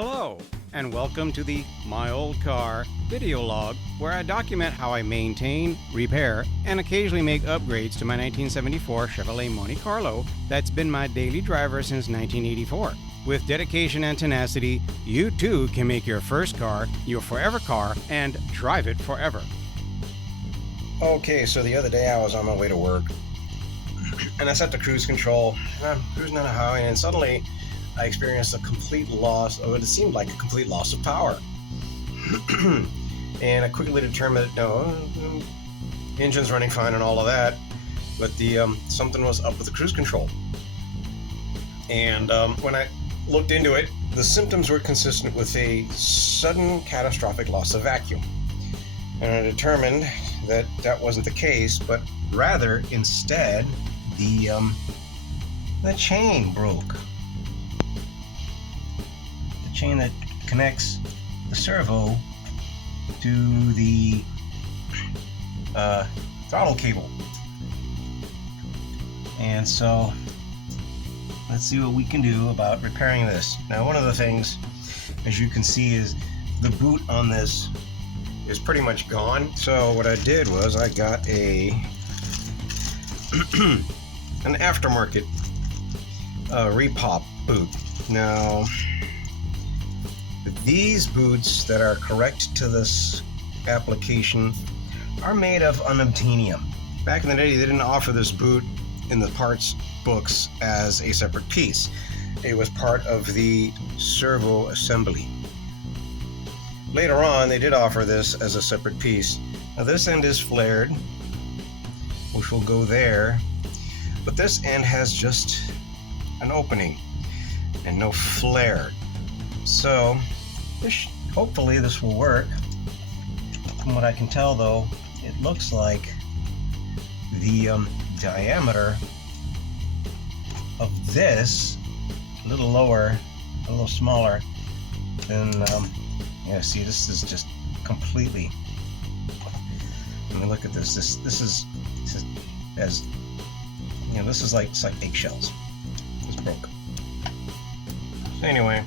Hello, and welcome to the My Old Car video log, where I document how I maintain, repair, and occasionally make upgrades to my 1974 Chevy Monte Carlo that's been my daily driver since 1984. With dedication and tenacity, you too can make your first car your forever car and drive it forever. Okay, so the other day I was on my way to work, and I set the cruise control, and I'm cruising on a highway, and suddenly I experienced a complete loss of it. It seemed like a complete loss of power. And I quickly determined that no, engine's running fine and all of that, but the something was up with the cruise control. And when I looked into it, the symptoms were consistent with a sudden catastrophic loss of vacuum. And I determined that that wasn't the case, but rather instead the chain broke. The chain that connects the servo to the throttle cable. And so let's see what we can do about repairing this. Now, one of the things, as you can see, is the boot on this is pretty much gone. So what I did was I got an aftermarket repop boot. Now, these boots that are correct to this application are made of unobtainium. Back in the day, they didn't offer this boot in the parts books as a separate piece. It was part of the servo assembly. Later on, they did offer this as a separate piece. Now, this end is flared, which will go there, but this end has just an opening and no flare. So hopefully this will work. From what I can tell, though, it looks like the diameter of this a little lower, a little smaller than yeah, see, this is just completely. I mean, look at this. This is as you know, this is like, it's like eggshells. It's broke. So anyway,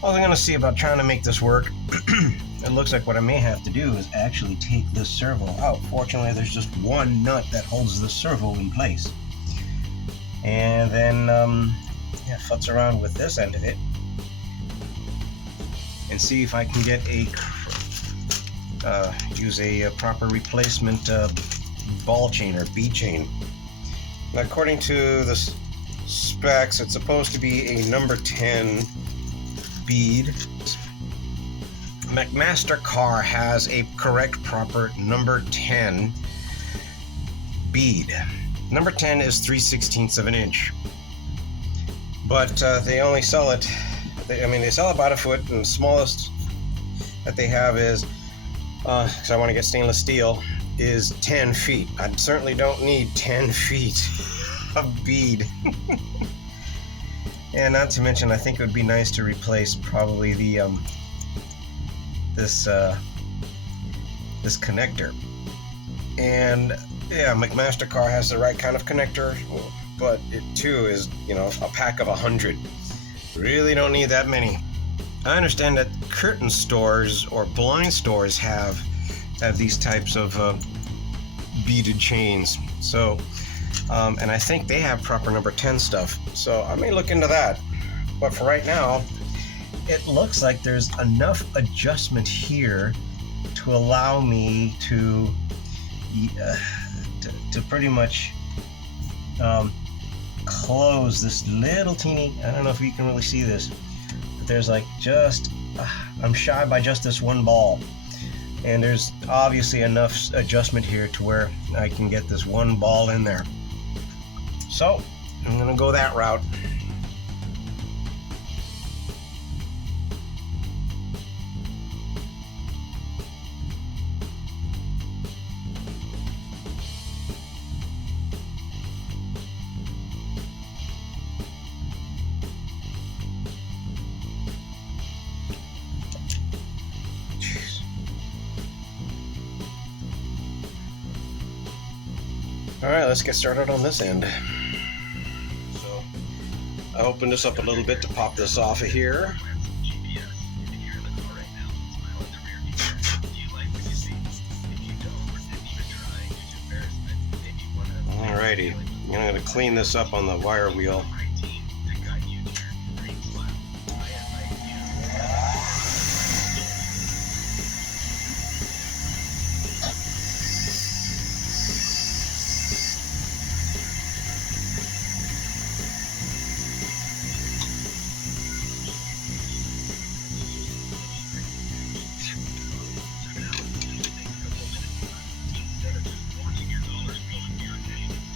all I'm gonna see about trying to make this work, it looks like what I may have to do is actually take this servo out. Fortunately, there's just one nut that holds the servo in place, and then yeah, futz around with this end of it and see if I can get use a proper replacement ball chain or bead chain. Now, according to the specs, it's supposed to be a number 10 bead. McMaster car has a correct, proper number 10 bead. Number 10 is 3/16 of an inch, but they only sell it. They sell about a foot, and the smallest that they have is, because I want to get stainless steel, is 10 feet. I certainly don't need 10 feet of bead. And not to mention, I think it would be nice to replace probably the this connector. And yeah, McMaster car has the right kind of connector, but it too is, you know, a pack of 100. Really don't need that many. I understand that curtain stores or blind stores have these types of beaded chains. So, and I think they have proper number 10 stuff. So I may look into that. But for right now, it looks like there's enough adjustment here to allow me to pretty much close this little teeny, I don't know if you can really see this, but there's like just I'm shy by just this one ball, and there's obviously enough adjustment here to where I can get this one ball in there. So I'm gonna go that route. Alright, let's get started on this end. So I opened this up a little bit to pop this off of here. Alrighty, I'm going to clean this up on the wire wheel.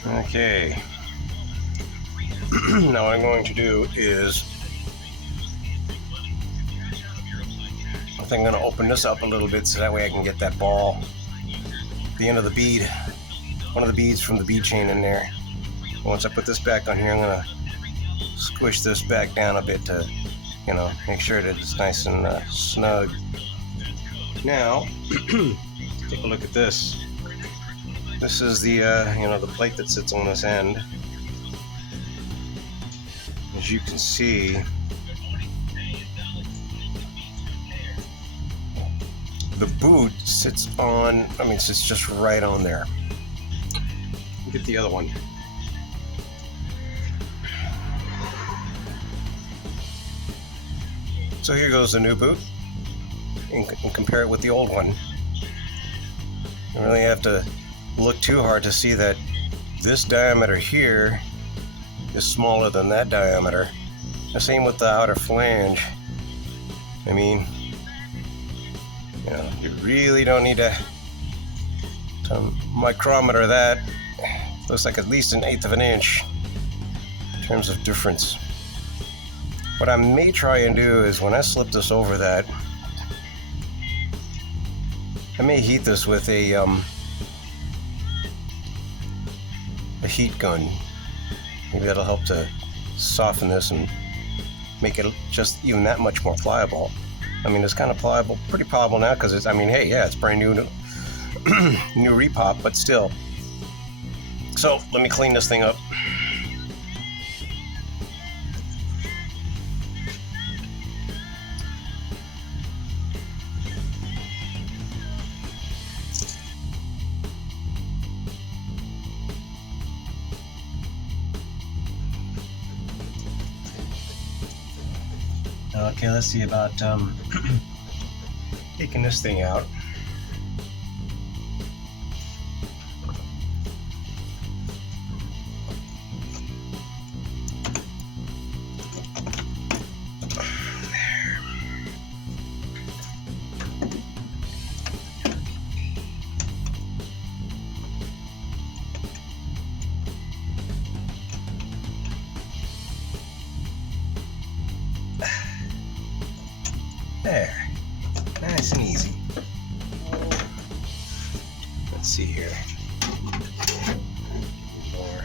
Okay, now what I'm going to do is I think I'm going to open this up a little bit so that way I can get that ball, the end of the bead, one of the beads from the bead chain in there. Once I put this back on here, I'm going to squish this back down a bit to, you know, make sure that it's nice and snug. Now, take a look at this. This is the, you know, the plate that sits on this end. As you can see, the boot sits on, I mean, sits just right on there. Get the other one. So here goes the new boot, and compare it with the old one. You really have to look too hard to see that this diameter here is smaller than that diameter. The same with the outer flange. I mean, you know, you really don't need to micrometer that. Looks like at least 1/8 of an inch in terms of difference. What I may try and do is when I slip this over that, I may heat this with a heat gun. Maybe that'll help to soften this and make it just even that much more pliable. I mean, it's kind of pliable, pretty pliable now because it's, I mean, hey, yeah, it's brand new, new repop, but still. So let me clean this thing up. Okay, let's see about taking this thing out. There, nice and easy. Let's see here. More.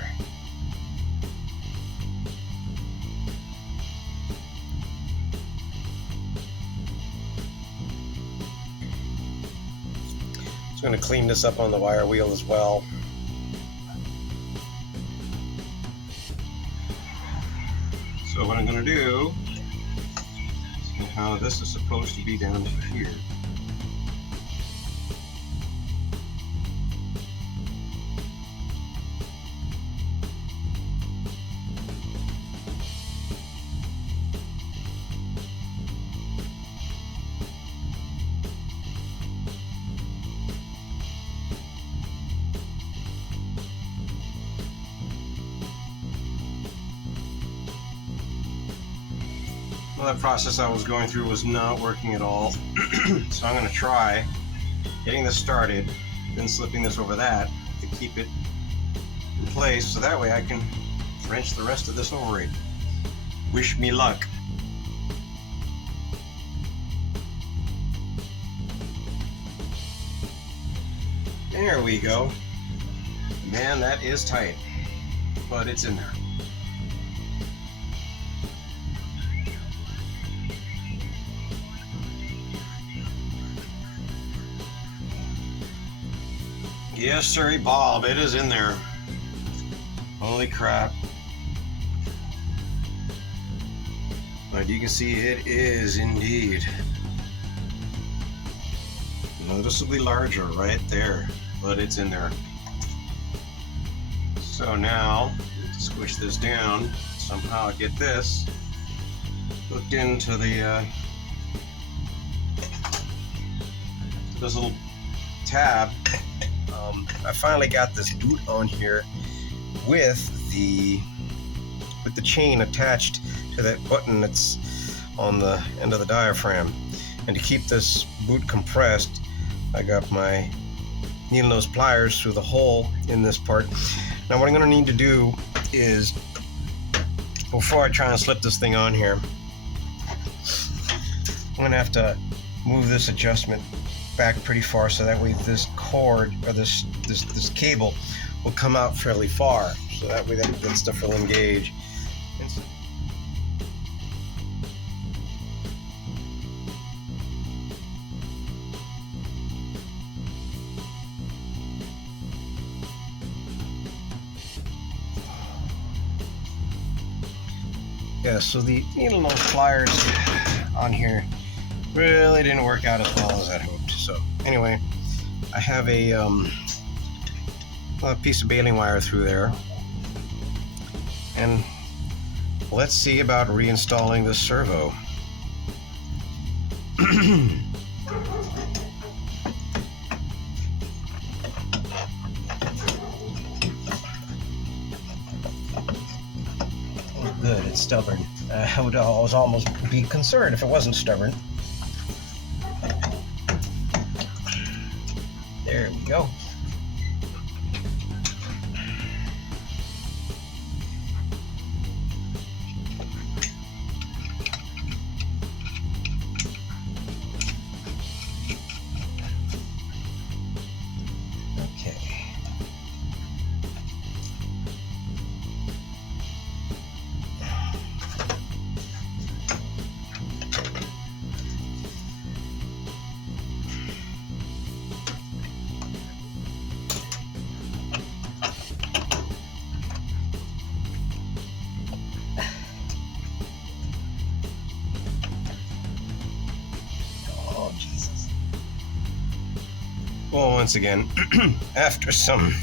Just going to clean this up on the wire wheel as well. So what I'm going to do, how this is supposed to be down here. Well, that process I was going through was not working at all. So I'm going to try getting this started, then slipping this over that to keep it in place so that way I can wrench the rest of this over it. Wish me luck. There we go. Man, that is tight, but it's in there. Yes, sir, Bob, it is in there. Holy crap. But you can see it is indeed noticeably larger right there, but it's in there. So now, to squish this down, somehow get this hooked into the this little tab. I finally got this boot on here with the chain attached to that button that's on the end of the diaphragm. And to keep this boot compressed, I got my needle nose pliers through the hole in this part. Now what I'm going to need to do is, before I try and slip this thing on here, I'm going to have to move this adjustment back pretty far, so that way this cord, or this cable, will come out fairly far, so that way that stuff will engage. Yeah, so the needle nose pliers on here really didn't work out as well as I'd hoped. So anyway, I have a piece of baling wire through there, and let's see about reinstalling this servo. Good, it's stubborn. I would almost be concerned if it wasn't stubborn. There we go. Well, once again, after some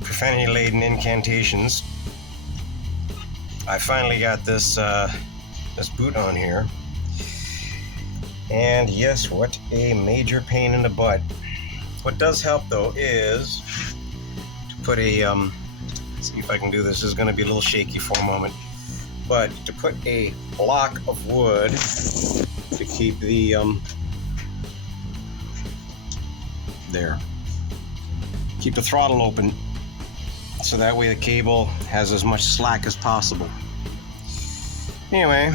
profanity-laden incantations, I finally got this this boot on here. And yes, what a major pain in the butt. What does help though is to put a let's see if I can do this. This is going to be a little shaky for a moment, but to put a block of wood to keep the keep the throttle open, so that way the cable has as much slack as possible. Anyway,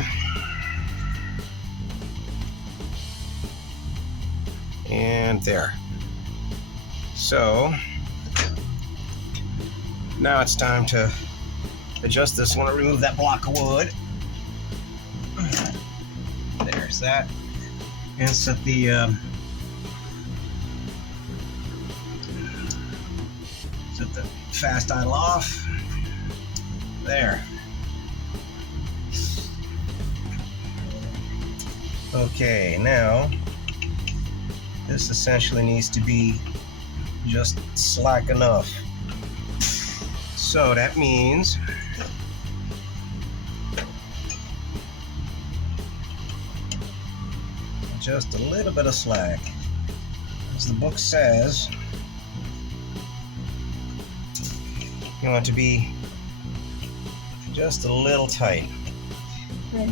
and there. So now it's time to adjust this. I'm going to remove that block of wood. There's that, and set the fast idle off. There. Okay, now this essentially needs to be just slack enough. So that means just a little bit of slack. As the book says, you want it to be just a little tight.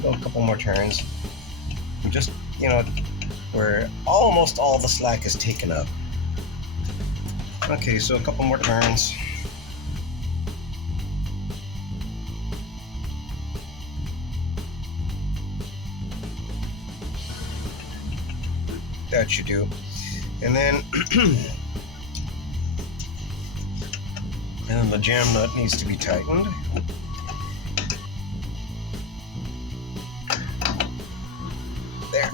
Go a couple more turns. Just, where almost all the slack is taken up. Okay, so a couple more turns. That should do. And then the jam nut needs to be tightened. There.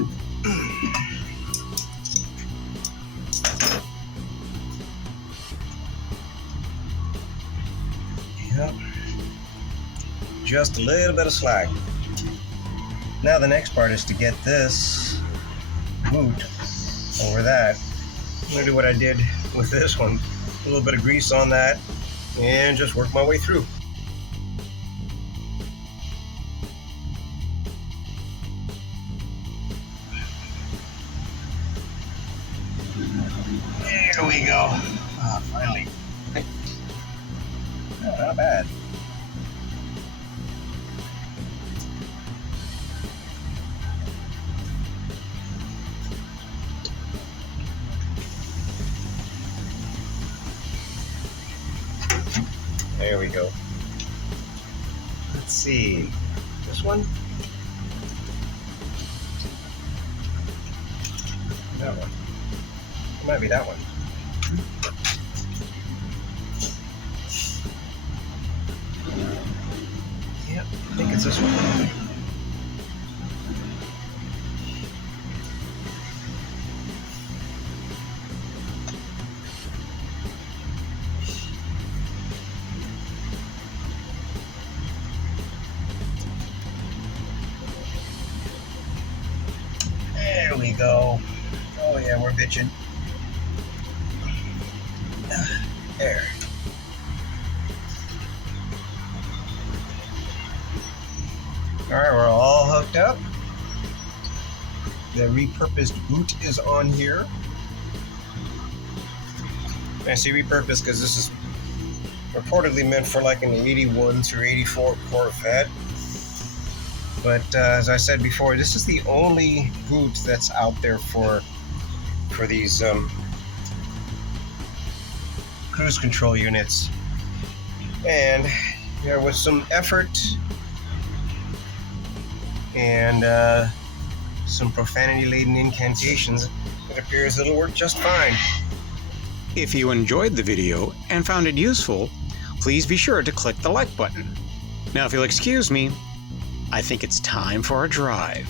Yep. Just a little bit of slack. Now the next part is to get this boot over that. I'm going to do what I did with this one. A little bit of grease on that, and just work my way through. There we go. Finally. Not bad. There we go. Let's see. This one? That one. It might be that one. Yep, I think it's this one. There we go. Oh yeah, we're bitching. There. Alright, we're all hooked up. The repurposed boot is on here. I say repurposed because this is reportedly meant for like an 81 through 84 Corvette. But as I said before, this is the only boot that's out there for these cruise control units. And with some effort and some profanity-laden incantations, it appears it'll work just fine. If you enjoyed the video and found it useful, please be sure to click the like button. Now, if you'll excuse me, I think it's time for a drive.